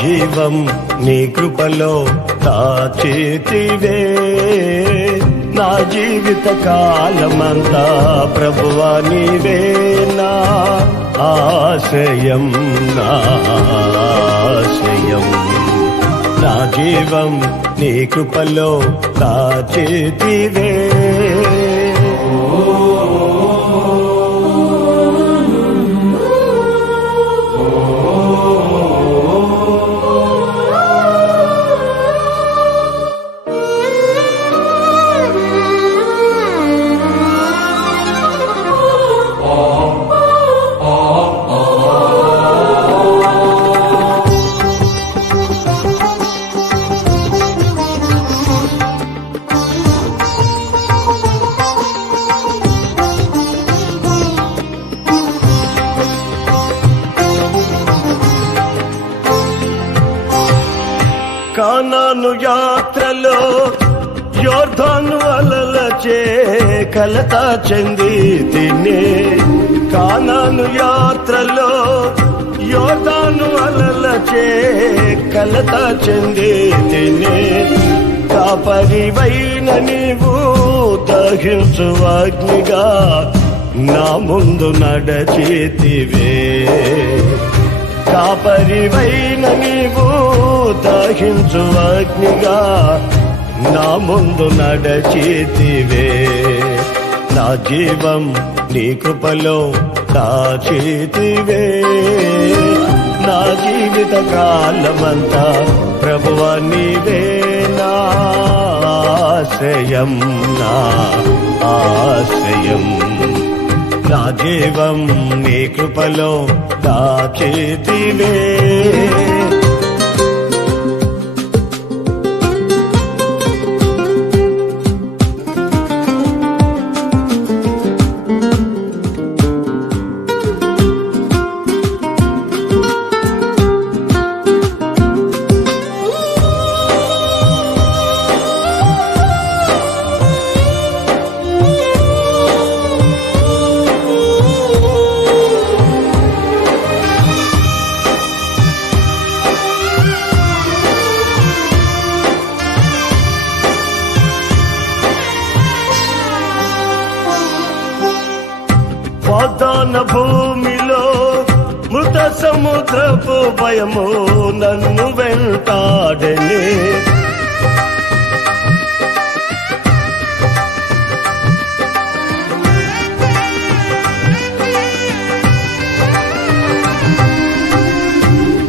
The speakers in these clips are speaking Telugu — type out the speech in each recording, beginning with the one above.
జీవం నీ కృపలో దాచితివే. నా జీవిత కాలమంతా ప్రభువా నీవే నా ఆశ్రయం, నా ఆశ్రయం. నా జీవం నీ కృపలో దాచితివే. కానాను యాత్రలో యోర్దాను అలలచే కలత చెంది తినే. కానాను యాత్రలో యోర్దాను అలలచే కలత చెంది తినే. కాపరివైన నీవు దహించు అగ్నిగా నా ముందు నడచితివే. కాపరివైన నీవు దహించు అగ్నిగా నా ముందు నడచితివే. నా జీవం నీ కృపలో దాచితివే. నా జీవిత కాలమంతా ప్రభువా నీవే నా ఆశ్రయం, నా ఆశ్రయం. నా జీవం నీ కృపలో దాచితివే. వాగ్దాన భూమిలో మృత సముద్రపు భయము నన్ను వెంటాడెనే.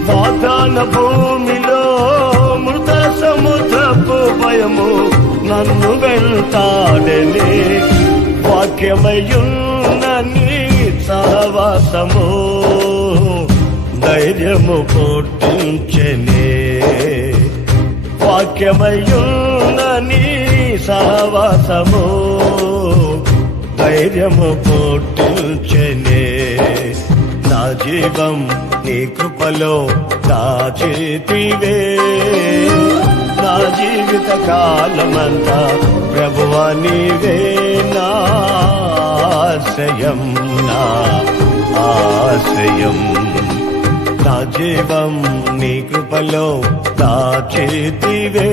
వాగ్దాన భూమిలో మృత సముద్రపు భయము నన్ను వెంటాడెనే. వాక్యమయున్న నీ సహవాసము ధైర్యము పుట్టించెనే. వాక్యమయున్న నీ సహవాసము ధైర్యము పుట్టించెనే. నా జీవం నీ కృపలో దాచితివే. నా జీవిత కాలమంతా ప్రభువా నీవే నా ఆశ్రయం, నా ఆశ్రయం. నా జీవం నీ కృపలో దాచితివే.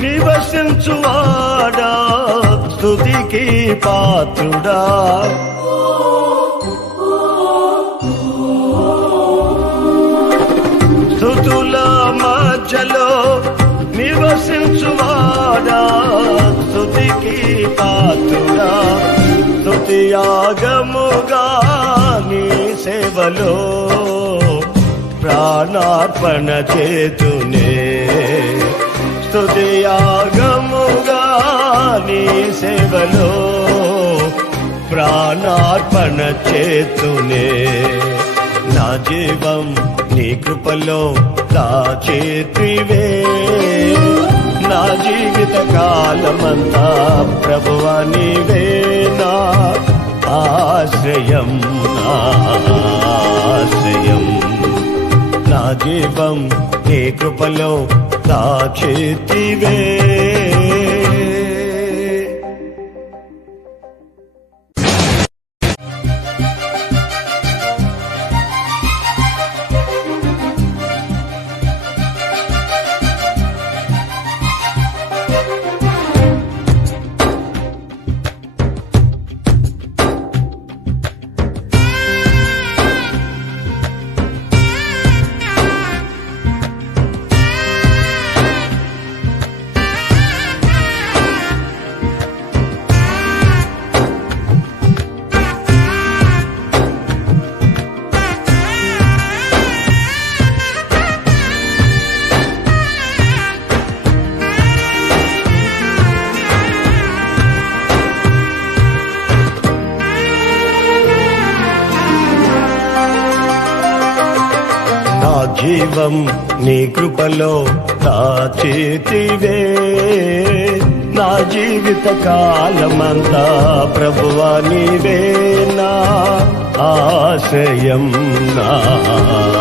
నివసించువాడా స్తుతికి పాత్రుడా. స్తుతుల మధ్యలో నివసించువాడా స్తుతికి పాత్రుడా. స్తుతియాగముగా నీ సేవలో ప్రాణార్పణ చేతునే. స్తుతియాగముగా నీ సేవలో ప్రాణార్పణ చేతునే. నా జీవం నీ కృపలో దాచేతివే, నా జీవిత కాలమంతా ప్రభువా నీవే నా ఆశ్రయం, నా ఆశ్రయం. నా జీవం నీ కృపలో దాచేతివే. జీవం నీ కృపలో దాచేతివే, నా జీవిత కాలమంతా ప్రభువా నీవే నా ఆశ్రయం, నా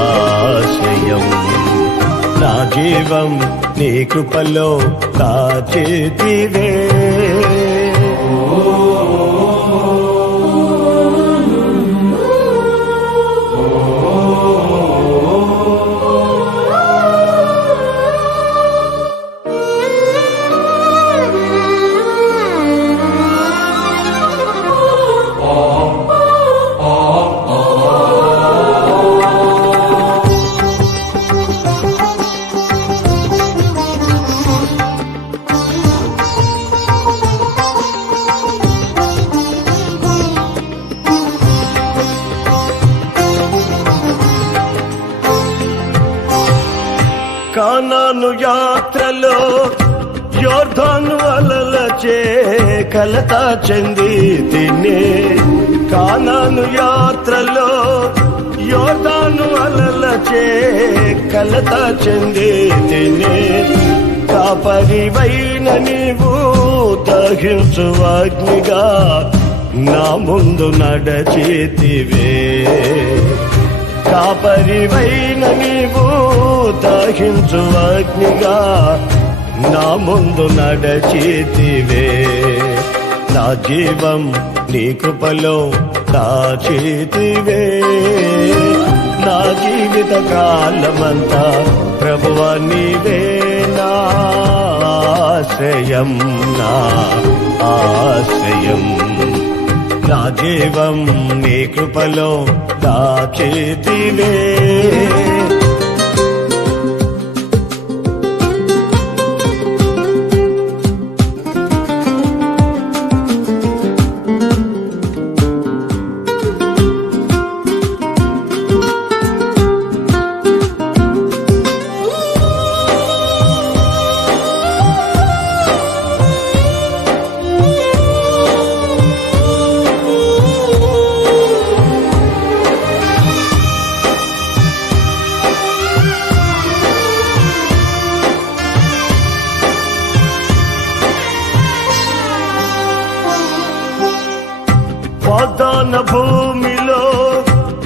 ఆశ్రయం. నా జీవం నీ కృపలో దాచేతివే. కానాను యాత్రలో యోర్దాను అలలచే కలత చెంది తినే, కానాను యాత్రలో యోర్దాను అలలచే కలత చెంది తినే. కాపరివైన నీవు దహించు అగ్నిగా నా ముందు నడచేతివే, కాపరివైన నీవు దహించు అగ్నిగా నా ముందు నడచేతివే. నా జీవం నీ కృపలో దాచేతివే, నా జీవిత కాలమంతా ప్రభువా నీవే నా ఆశ్రయం, నా ఆశ్రయం. నా జీవం నీ కృపలో దాచేతివే. వాగ్దాన భూమిలో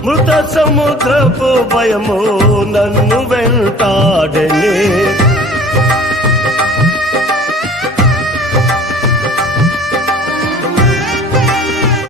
మృత సముద్రపు భయము నన్ను వెంటాడనే,